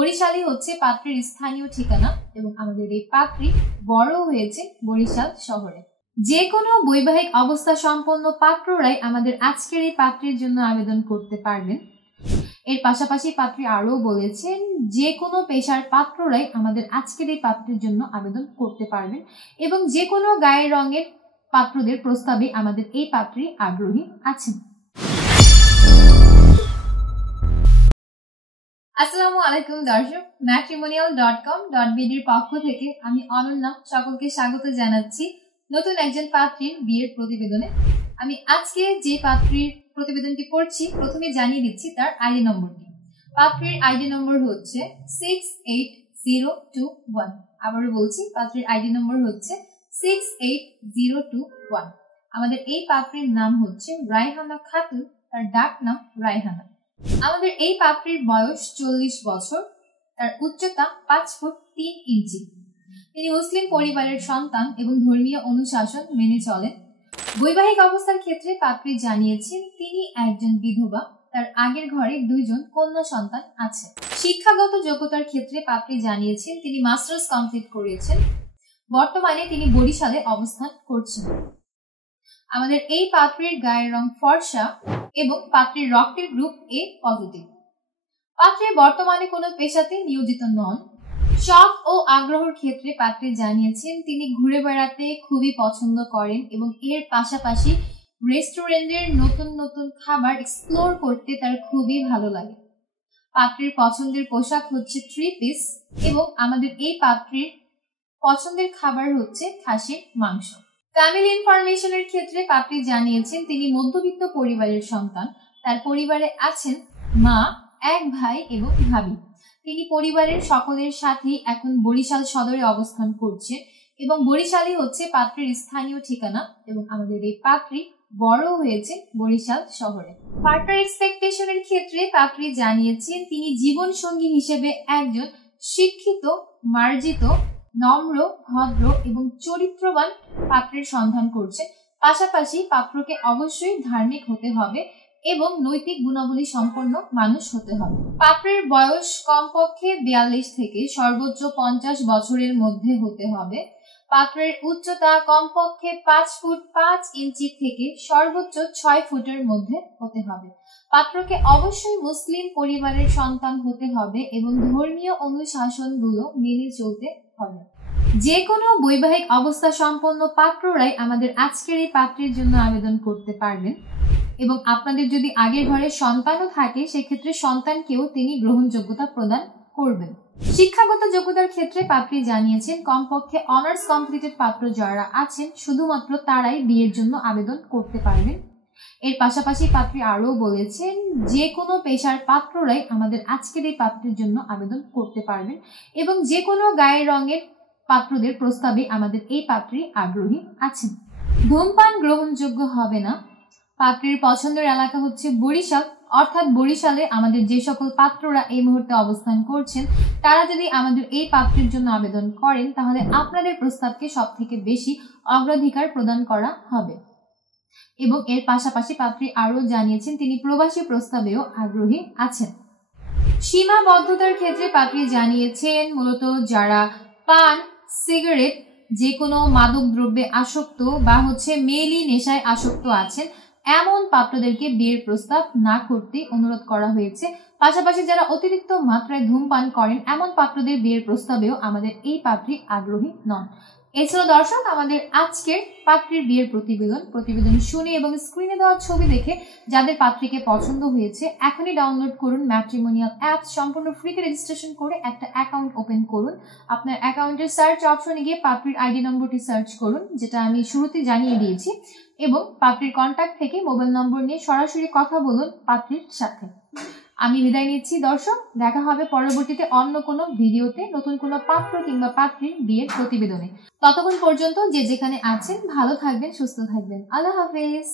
বরিশালই হচ্ছে পাত্রীর স্থানীয় ঠিকানা এবং আমাদের এই পাত্রী বড় হয়েছে বরিশাল শহরে। যে কোনো বৈবাহিক অবস্থা সম্পন্ন পাত্ররাই আমাদের আজকের এই পাত্রীর জন্য আবেদন করতে পারবেন। এর পাশাপাশি পাত্রী আরও বলেছেন যে কোনো পেশার পাত্ররাই আমাদের আজকের এই পাত্রীর জন্য আবেদন করতে পারবেন এবং যে কোনো গায়ের রঙের পাত্রদের প্রস্তাবে আমাদের এই পাত্রী আগ্রহী আছেন। আসসালামু আলাইকুম দর্শক, matrimonial.com.bd এর পক্ষ থেকে আমি অনন্যা সকলকে স্বাগত জানাচ্ছি নতুন একজন পাত্রীর বিয়ের প্রতিবেদনে। আমি আজকে যে পাত্রীর প্রতিবেদনটি পড়ছি প্রথমে জানিয়ে দিচ্ছি তার আইডি নম্বরটি। পাত্রীর আইডি নম্বর হচ্ছে 68021। আবারও বলছি, পাত্রীর আইডি নম্বর হচ্ছে 68021। আমাদের এই পাত্রীর নাম হচ্ছে রায়হানা খাতুন, তার ডাক নাম রায়হানা। আমাদের এই পাত্রীর বয়স 40 বছর, তার উচ্চতা 5 ফুট 3 ইঞ্চি। তিনি মুসলিম পরিবারের সন্তান এবং ধর্মীয় অনুশাসন মেনে চলেন। বৈবাহিক অবস্থার ক্ষেত্রে পাত্রী জানিয়েছেন তিনি একজন বিধবা, তার আগের ঘরে 2 জন কন্যা সন্তান আছে। শিক্ষাগত যোগ্যতার ক্ষেত্রে পাত্রী জানিয়েছেন তিনি মাস্টার্স কমপ্লিট করেছেন। বর্তমানে তিনি বরিশালে অবস্থান করছেন। আমাদের এই পাত্রীর গায়ের রং ফর্সা এবং পাত্রীর রক্তের গ্রুপ এ পজিটিভ। পাত্রী বর্তমানে কোনো পেশাতে নিয়োজিত নন। শখ ও আগ্রহের ক্ষেত্রে পাত্রী জানিয়েছেন তিনি ঘুরে বেড়াতে খুবই পছন্দ করেন এবং এর পাশাপাশি রেস্টুরেন্টের নতুন নতুন খাবার এক্সপ্লোর করতে তার খুবই ভালো লাগে। পাত্রীর পছন্দের পোশাক হচ্ছে 3 পিস এবং আমাদের এই পাত্রীর পছন্দের খাবার হচ্ছে খাসির মাংস। ফ্যামিলি ইনফরমেশনের ক্ষেত্রে পাত্রী জানিয়েছেন তিনি মধ্যবিত্ত পরিবারের সন্তান। তার পরিবারে আছেন মা, 1 ভাই এবং ভাবি। তিনি পরিবারের সকলের সাথেই এখন বরিশাল সদরে অবস্থান করছে এবং বরিশালই হচ্ছে পাত্রীর স্থানীয় ঠিকানা এবং আমাদের এই পাত্রী বড় হয়েছে বরিশাল শহরে। পার্টনার এক্সপেকটেশনের ক্ষেত্রে পাত্রী জানিয়েছেন তিনি জীবন সঙ্গী হিসেবে একজন শিক্ষিত, মার্জিত, নম্র, ভদ্র এবং চরিত্রবান পাত্রের সন্ধান করছে। পাশাপাশি পাত্রকে অবশ্যই ধার্মিক হতে হবে এবং নৈতিক গুণাবলী সম্পন্ন মানুষ হতে হবে। পাত্রের বয়স কমপক্ষে 42 থেকে সর্বোচ্চ 50 বছরের মধ্যে হতে হবে। পাত্রের উচ্চতা কমপক্ষে 5 ফুট 5 ইঞ্চি থেকে সর্বোচ্চ 6 ফুটের মধ্যে হতে হবে। পাত্রকে অবশ্যই মুসলিম পরিবারের সন্তান হতে হবে এবং ধর্মীয় অনুশাসনগুলো মেনে চলতে হবে। যে কোনো বৈবাহিক অবস্থা সম্পন্ন পাত্ররাই আমাদের আজকের এই পাত্রীর জন্য আবেদন করতে পারবেন এবং আপনাদের যদি আগের ঘরে সন্তানও থাকে সেক্ষেত্রে সন্তানকেও তিনি গ্রহণযোগ্যতা প্রদান করবেন। শিক্ষাগত যোগ্যতার ক্ষেত্রে পাত্রী জানিয়েছেন কমপক্ষে অনার্স কমপ্লিটেড পাত্র যারা আছেন শুধুমাত্র তারাই বিয়ের জন্য আবেদন করতে পারবেন। এর পাশাপাশি পাত্রী আরও বলেছেন যে কোনো পেশার পাত্ররাই আমাদের আজকের এই পাত্রীর জন্য আবেদন করতে পারবেন এবং যে কোনো গায়ের রঙের পাত্রদের প্রস্তাবে আমাদের এই পাত্রী আগ্রহী আছেন। ধূমপান গ্রহণযোগ্য হবে না। পাত্রীর পছন্দের এলাকা হচ্ছে বরিশাল, অর্থাৎ বরিশালে আমাদের যে সকল পাত্ররা এই মুহূর্তে অবস্থান করছেন তারা যদি আমাদের এই পাত্রীর জন্য আবেদন করেন তাহলে আপনাদের প্রস্তাবকে সবথেকে বেশি অগ্রাধিকার প্রদান করা হবে। এবং এর পাশাপাশি পাত্রী আরও জানিয়েছেন তিনি প্রবাসী প্রস্তাবেও আগ্রহী আছেন। সীমাবদ্ধতার ক্ষেত্রে পাত্রী জানিয়েছেন মূলত যারা পান, সিগারেট, যে কোনো মাদক দ্রব্যে আসক্ত বা মেলি নেশায় আসক্ত আছেন এমন পাত্রদেরকে বিয়ের প্রস্তাব না করতে অনুরোধ করা হয়েছে। পাশাপাশি যারা অতিরিক্ত মাত্রায় ধূমপান করেন এমন পাত্রদের বিয়ের প্রস্তাবেও আমাদের এই পাত্রী আগ্রহী নন। এছাড়া দর্শক আমাদের আজকের পাত্রীর বিয়ের প্রতিবেদন শুনে এবং স্ক্রিনে দেওয়া ছবি দেখে যাদের পাত্রীকে পছন্দ হয়েছে এখনই ডাউনলোড করুন ম্যাট্রিমোনিয়াল অ্যাপ। সম্পূর্ণ ফ্রিতে রেজিস্ট্রেশন করে একটা অ্যাকাউন্ট ওপেন করুন। আপনার অ্যাকাউন্টের সার্চ অপশনে গিয়ে পাত্রীর আইডি নম্বরটি সার্চ করুন, যেটা আমি শুরুতে জানিয়ে দিয়েছি, এবং পাত্রীর কন্ট্যাক্ট থেকে মোবাইল নম্বর নিয়ে সরাসরি কথা বলুন পাত্রীর সাথে। আমি বিদায় নিচ্ছি দর্শক, দেখা হবে পরবর্তীতে অন্য কোনো ভিডিওতে নতুন কোনো পাত্র কিংবা পাত্রীর বিয়ের প্রতিবেদনে। ততক্ষণ পর্যন্ত যে যেখানে আছেন ভালো থাকবেন, সুস্থ থাকবেন। আল্লাহ হাফেজ।